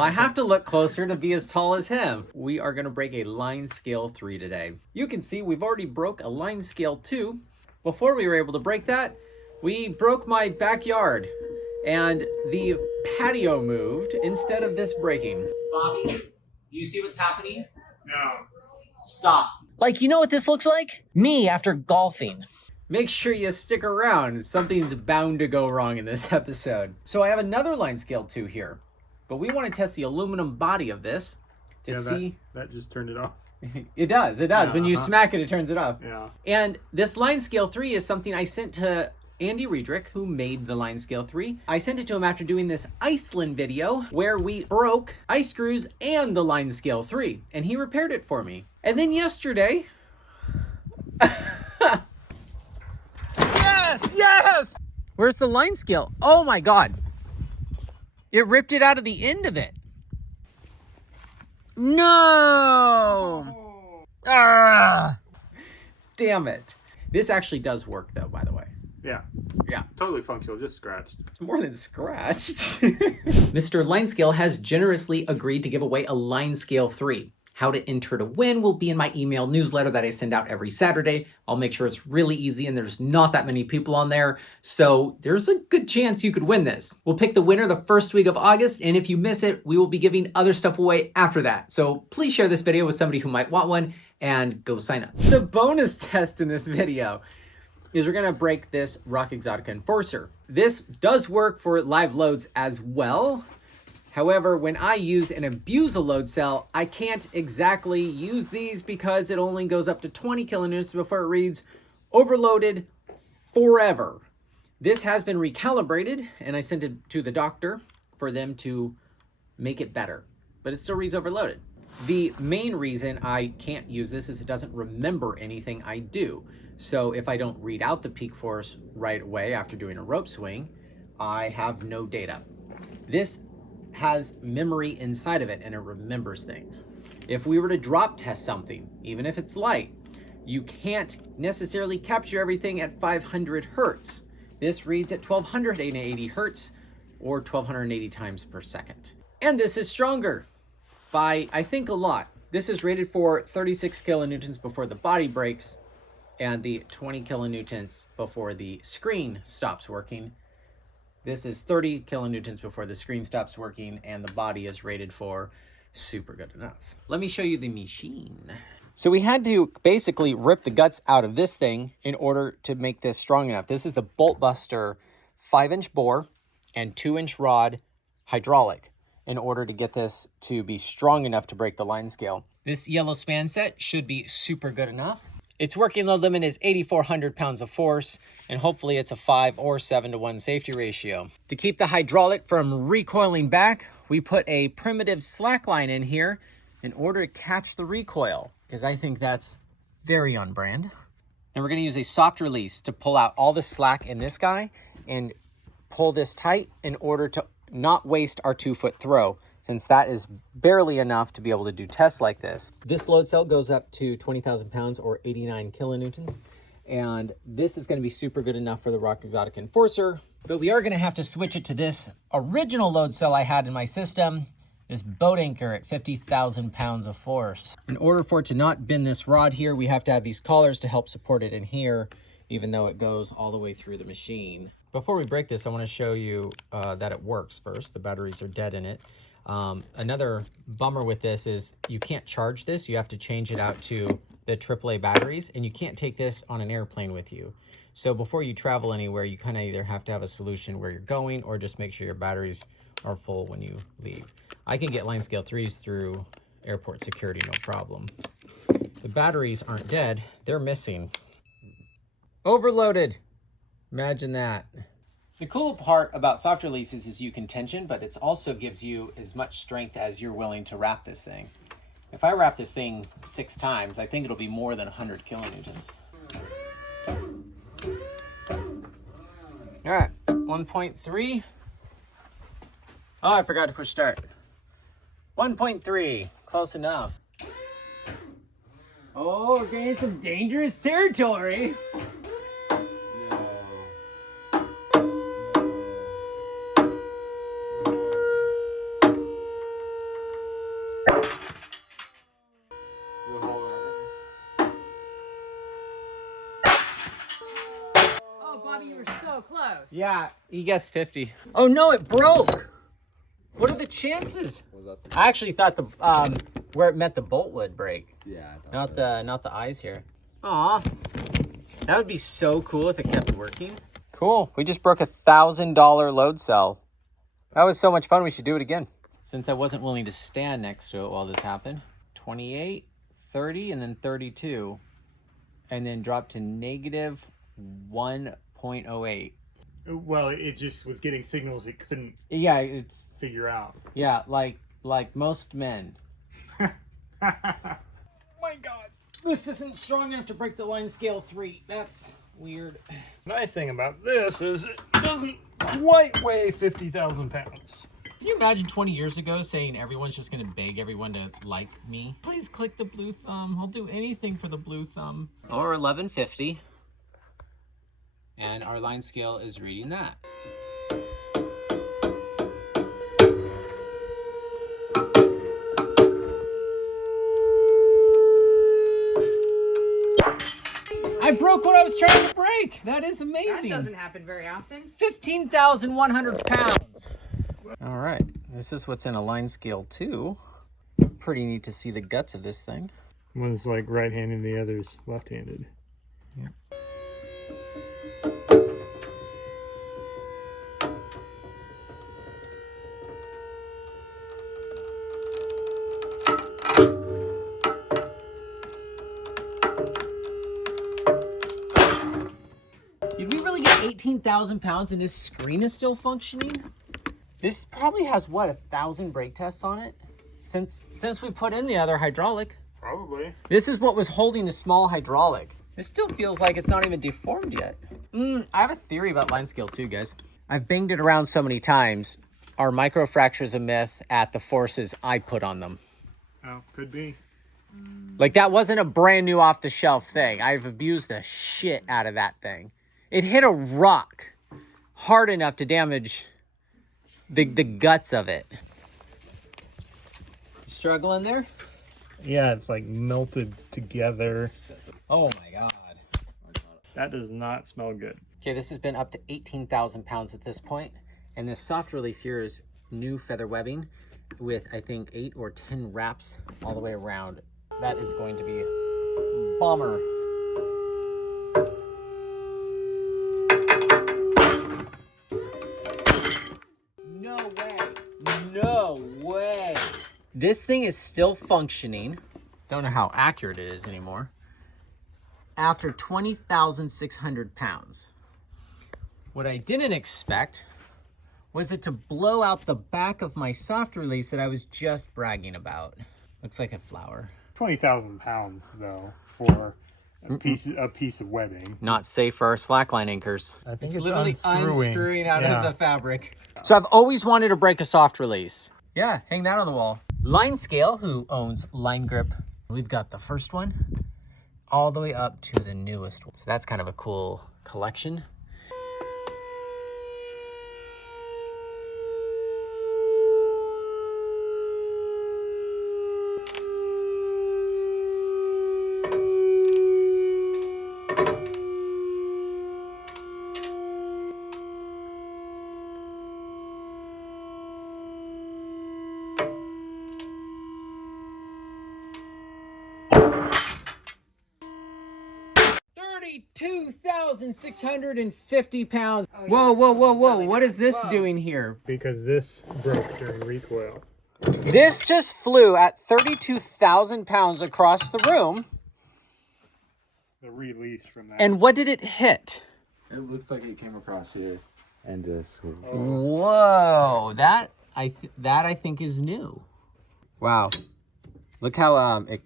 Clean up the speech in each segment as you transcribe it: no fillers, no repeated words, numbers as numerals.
Well, I have to look closer to be as tall as him. We are gonna break a LineScale 3 today. You can see we've already broke a LineScale 2. Before we were able to break that, we broke my backyard and the patio moved instead of this breaking. Bobby, do you see what's happening? No. Stop. Like, you know what this looks like? Me after golfing. Make sure you stick around. Something's bound to go wrong in this episode. So I have another LineScale 2 here, but we want to test the aluminum body of this to see. That just turned it off. It does. Yeah, when you smack it, it turns it off. Yeah. And this LineScale 3 is something I sent to Andy Riedrich, who made the LineScale 3. I sent it to him after doing this Iceland video where we broke ice screws and the LineScale 3, and he repaired it for me. And then yesterday... Yes! Where's the LineScale? Oh my God. It ripped it out of the end of it. No! Ah! Damn it. This actually does work though, by the way. Yeah. Yeah. Totally functional, just scratched. It's more than scratched. Mr. LineScale has generously agreed to give away a LineScale 3. How to enter to win will be in my email newsletter that I send out every Saturday. I'll make sure it's really easy and there's not that many people on there, so there's a good chance you could win this. We'll pick the winner the first week of August, and if you miss it, we will be giving other stuff away after that. So please share this video with somebody who might want one and go sign up. The bonus test in this video is we're gonna break this Rock Exotica Enforcer. This does work for live loads as well. However, when I use and abuse a load cell, I can't exactly use these because it only goes up to 20 kilonewtons before it reads overloaded forever. This has been recalibrated and I sent it to the doctor for them to make it better, but it still reads overloaded. The main reason I can't use this is it doesn't remember anything I do. So if I don't read out the peak force right away after doing a rope swing, I have no data. This has memory inside of it and it remembers things. If we were to drop test something, even if it's light, you can't necessarily capture everything at 500 hertz. This reads at 1280 hertz or 1280 times per second. And this is stronger by, I think, a lot. This is rated for 36 kilonewtons before the body breaks and the 20 kilonewtons before the screen stops working. This is 30 kilonewtons before the screen stops working, and the body is rated for super good enough. Let me show you the machine. So we had to basically rip the guts out of this thing in order to make this strong enough. This is the Bolt Buster 5-inch bore and 2-inch rod hydraulic in order to get this to be strong enough to break the LineScale. This yellow span set should be super good enough. Its working load limit is 8,400 pounds of force, and hopefully it's a 5 or 7 to 1 safety ratio. To keep the hydraulic from recoiling back, we put a primitive slack line in here in order to catch the recoil, because I think that's very on brand. And we're gonna use a soft release to pull out all the slack in this guy and pull this tight in order to not waste our 2-foot throw, since that is barely enough to be able to do tests like this. This load cell goes up to 20,000 pounds or 89 kilonewtons. And this is gonna be super good enough for the Rock Exotica Enforcer, but we are gonna have to switch it to this original load cell I had in my system, this boat anchor at 50,000 pounds of force. In order for it to not bend this rod here, we have to have these collars to help support it in here, even though it goes all the way through the machine. Before we break this, I wanna show you that it works first. The batteries are dead in it. Another bummer with this is you can't charge this. You have to change it out to the AAA batteries, and you can't take this on an airplane with you. So before you travel anywhere, you kind of either have to have a solution where you're going or just make sure your batteries are full when you leave. I can get LineScale 3s through airport security, no problem. The batteries aren't dead, they're missing. Overloaded. Imagine that. The cool part about soft releases is you can tension, but it also gives you as much strength as you're willing to wrap this thing. If I wrap this thing 6 times, I think it'll be more than 100 kilonewtons. All right, 1.3. Oh, I forgot to push start. 1.3, close enough. Oh, we're getting some dangerous territory. Yeah, he guessed 50. Oh no, it broke. What are the chances? I actually thought the where it met the bolt would break. Yeah, I Not thought not the eyes here. Aw, that would be so cool if it kept working. Cool. We just broke $1,000 load cell. That was so much fun. We should do it again. Since I wasn't willing to stand next to it while this happened. 28, 30, and then 32, and then dropped to negative 1.08. Well, it just was getting signals it couldn't Yeah, it's figure out. yeah, like most men. My God, this isn't strong enough to break the LineScale 3. That's weird. Nice thing about this is it doesn't quite weigh 50,000 pounds. Can you imagine 20 years ago saying everyone's just gonna beg everyone to like me? Please click the blue thumb. I'll do anything for the blue thumb. Or 1150. And our LineScale is reading that. I broke what I was trying to break. That is amazing. That doesn't happen very often. 15,100 pounds. All right, this is what's in a LineScale 2. Pretty neat to see the guts of this thing. One's like right-handed, the other's left-handed. Yeah. Did we really get 18,000 pounds and this screen is still functioning? This probably has, what, 1,000 brake tests on it? Since we put in the other hydraulic. Probably. This is what was holding the small hydraulic. This still feels like it's not even deformed yet. I have a theory about LineScale too, guys. I've banged it around so many times. Are microfractures a myth at the forces I put on them? Oh, could be. Like, that wasn't a brand new off-the-shelf thing. I've abused the shit out of that thing. It hit a rock hard enough to damage the guts of it. You struggling there? Yeah, it's like melted together. Oh my God. That does not smell good. Okay, this has been up to 18,000 pounds at this point, and this soft release here is new feather webbing with, I think, 8 or 10 wraps all the way around. That is going to be a bomber. No way. No way. This thing is still functioning. Don't know how accurate it is anymore. After 20,600 pounds. What I didn't expect was it to blow out the back of my soft release that I was just bragging about. Looks like a flower. 20,000 pounds, though, for a piece of webbing. Not safe for our slackline anchors. I think It's it's literally unscrewing out Yeah. of the fabric. So I've always wanted to break a soft release. Yeah, hang that on the wall. LineScale, who owns Line Grip, we've got the first one all the way up to the newest one. So that's kind of a cool collection. $32,650 pounds. Oh, yeah, Whoa, that whoa, sounds whoa, whoa. really What nice. is this Whoa. doing here? Because this broke during recoil. This just flew at 32,000 pounds across the room. The release from that. And what did it hit? It looks like it came across here and just. Whoa, that I think is new. Wow, look how it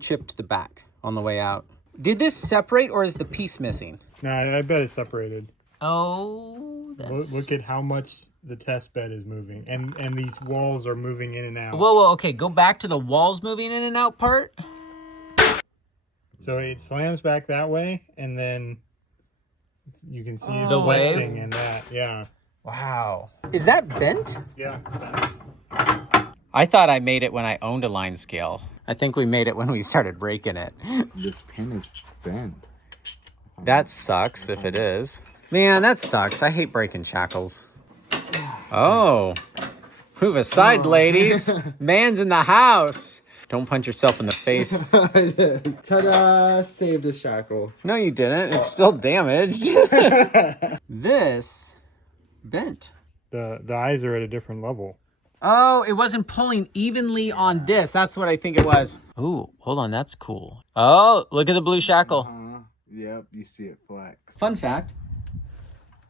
chipped the back on the way out. Did this separate or is the piece missing? No, I bet it's separated. Oh, that's... Look at how much the test bed is moving. And these walls are moving in and out. Whoa, okay, go back to the walls moving in and out part. So it slams back that way, and then you can see it The wave? flexing and that. Yeah. Wow. Is that bent? Yeah. I thought I made it when I owned a LineScale. I think we made it when we started breaking it. This pin is bent. That sucks if it is. Man, that sucks. I hate breaking shackles. Oh. Move aside, ladies. Man's in the house. Don't punch yourself in the face. Ta-da! Saved a shackle. No, you didn't. It's still damaged. This bent. The eyes are at a different level. Oh, it wasn't pulling evenly on this. That's what I think it was. Ooh, hold on. That's cool. Oh, look at the blue shackle. Yep, you see it flex. Fun fact,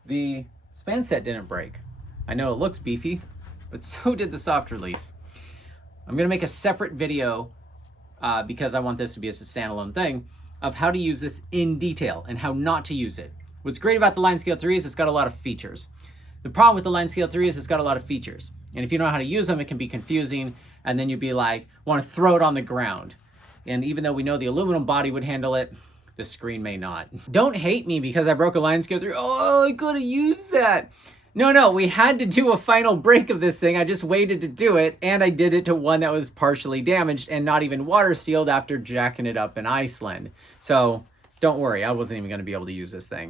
the span set didn't break. I know it looks beefy, but so did the soft release. I'm going to make a separate video because I want this to be a standalone thing of how to use this in detail and how not to use it. What's great about the LineScale 3 is it's got a lot of features. The problem with the LineScale 3 is it's got a lot of features. And if you don't know how to use them, it can be confusing. And then you'd be like, want to throw it on the ground. And even though we know the aluminum body would handle it, the screen may not. Don't hate me because I broke a LineScale 3. Oh, I could have used that. No, we had to do a final break of this thing. I just waited to do it, and I did it to one that was partially damaged and not even water sealed after jacking it up in Iceland. So don't worry, I wasn't even going to be able to use this thing.